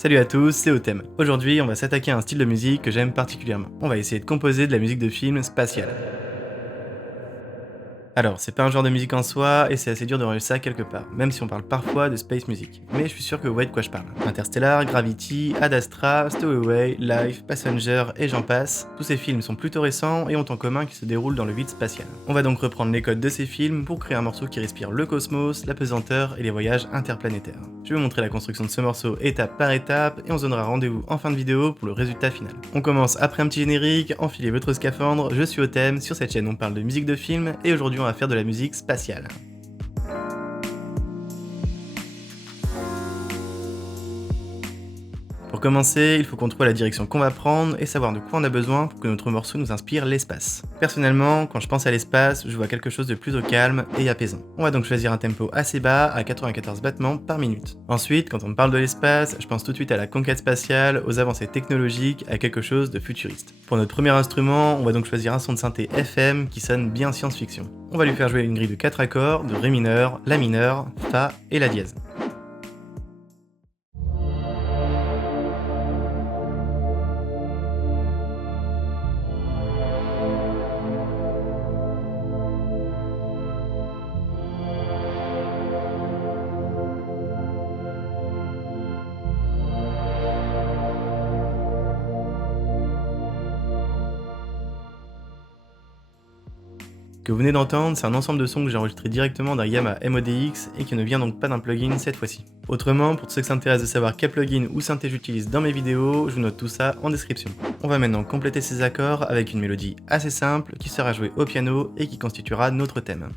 Salut à tous, c'est Otem. Aujourd'hui, on va s'attaquer à un style de musique que j'aime particulièrement. On va essayer de composer de la musique de film spatiale. Alors, c'est pas un genre de musique en soi, et c'est assez dur de ranger ça quelque part, même si on parle parfois de space music. Mais je suis sûr que vous voyez de quoi je parle. Interstellar, Gravity, Ad Astra, Stowaway, Life, Passenger, et j'en passe, tous ces films sont plutôt récents et ont en commun qu'ils se déroulent dans le vide spatial. On va donc reprendre les codes de ces films pour créer un morceau qui respire le cosmos, la pesanteur et les voyages interplanétaires. Je vais vous montrer la construction de ce morceau étape par étape, et on se donnera rendez-vous en fin de vidéo pour le résultat final. On commence après un petit générique, enfilez votre scaphandre, je suis Otem, sur cette chaîne on parle de musique de film, et aujourd'hui on va faire de la musique spatiale. Pour commencer, il faut qu'on trouve la direction qu'on va prendre et savoir de quoi on a besoin pour que notre morceau nous inspire l'espace. Personnellement, quand je pense à l'espace, je vois quelque chose de plutôt calme et apaisant. On va donc choisir un tempo assez bas à 94 battements par minute. Ensuite, quand on parle de l'espace, je pense tout de suite à la conquête spatiale, aux avancées technologiques, à quelque chose de futuriste. Pour notre premier instrument, on va donc choisir un son de synthé FM qui sonne bien science-fiction. On va lui faire jouer une grille de 4 accords de Ré mineur, La mineur, Fa et La dièse. Ce que vous venez d'entendre, c'est un ensemble de sons que j'ai enregistré directement d'un Yamaha MODX et qui ne vient donc pas d'un plugin cette fois-ci. Autrement, pour ceux qui s'intéressent de savoir quel plugin ou synthé j'utilise dans mes vidéos, je vous note tout ça en description. On va maintenant compléter ces accords avec une mélodie assez simple qui sera jouée au piano et qui constituera notre thème.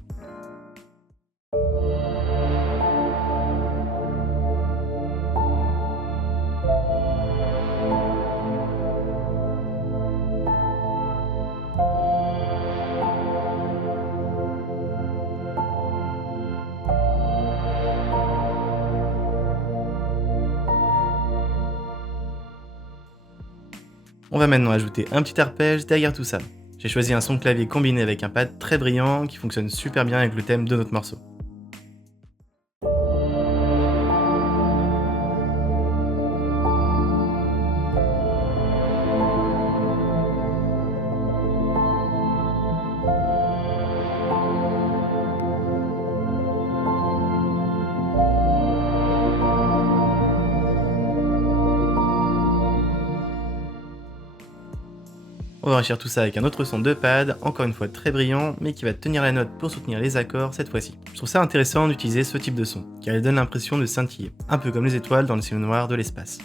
On va maintenant ajouter un petit arpège derrière tout ça. J'ai choisi un son de clavier combiné avec un pad très brillant qui fonctionne super bien avec le thème de notre morceau. On va enrichir tout ça avec un autre son de pad, encore une fois très brillant, mais qui va tenir la note pour soutenir les accords cette fois-ci. Je trouve ça intéressant d'utiliser ce type de son, car il donne l'impression de scintiller, un peu comme les étoiles dans le ciel noir de l'espace.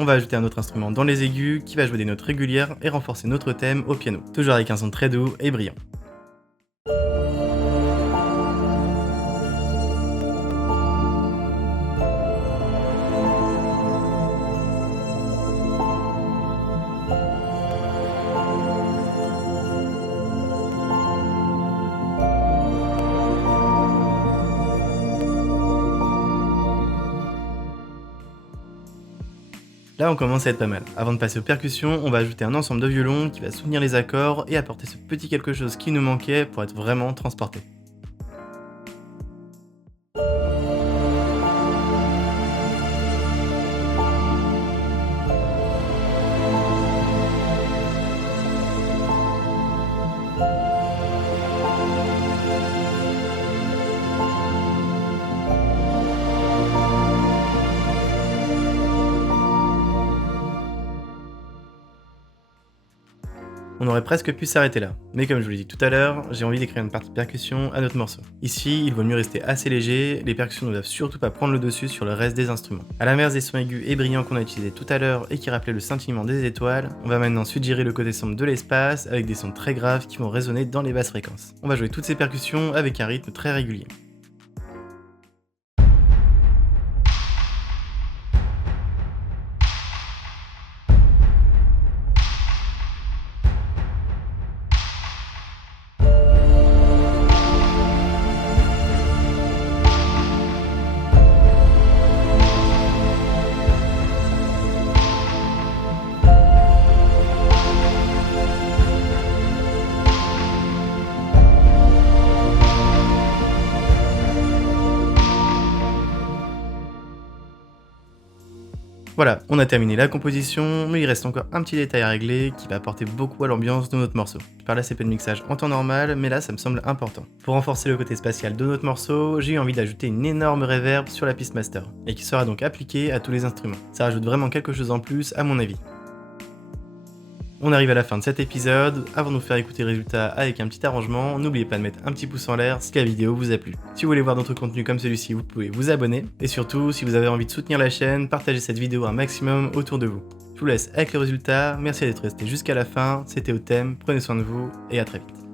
On va ajouter un autre instrument dans les aigus qui va jouer des notes régulières et renforcer notre thème au piano, toujours avec un son très doux et brillant. Là on commence à être pas mal. Avant de passer aux percussions, on va ajouter un ensemble de violons qui va soutenir les accords et apporter ce petit quelque chose qui nous manquait pour être vraiment transporté. On aurait presque pu s'arrêter là, mais comme je vous l'ai dit tout à l'heure, j'ai envie d'écrire une partie de percussion à notre morceau. Ici, il vaut mieux rester assez léger, les percussions ne doivent surtout pas prendre le dessus sur le reste des instruments. A l'inverse des sons aigus et brillants qu'on a utilisés tout à l'heure et qui rappelaient le scintillement des étoiles, on va maintenant suggérer le côté sombre de l'espace avec des sons très graves qui vont résonner dans les basses fréquences. On va jouer toutes ces percussions avec un rythme très régulier. Voilà, on a terminé la composition, mais il reste encore un petit détail à régler qui va apporter beaucoup à l'ambiance de notre morceau. Par là, c'est pas de mixage en temps normal, mais là, ça me semble important. Pour renforcer le côté spatial de notre morceau, j'ai eu envie d'ajouter une énorme reverb sur la piste master, et qui sera donc appliquée à tous les instruments. Ça rajoute vraiment quelque chose en plus, à mon avis. On arrive à la fin de cet épisode. Avant de nous faire écouter le résultat avec un petit arrangement, n'oubliez pas de mettre un petit pouce en l'air si la vidéo vous a plu. Si vous voulez voir d'autres contenus comme celui-ci, vous pouvez vous abonner. Et surtout, si vous avez envie de soutenir la chaîne, partagez cette vidéo un maximum autour de vous. Je vous laisse avec le résultat, merci d'être resté jusqu'à la fin, c'était Otem, prenez soin de vous et à très vite.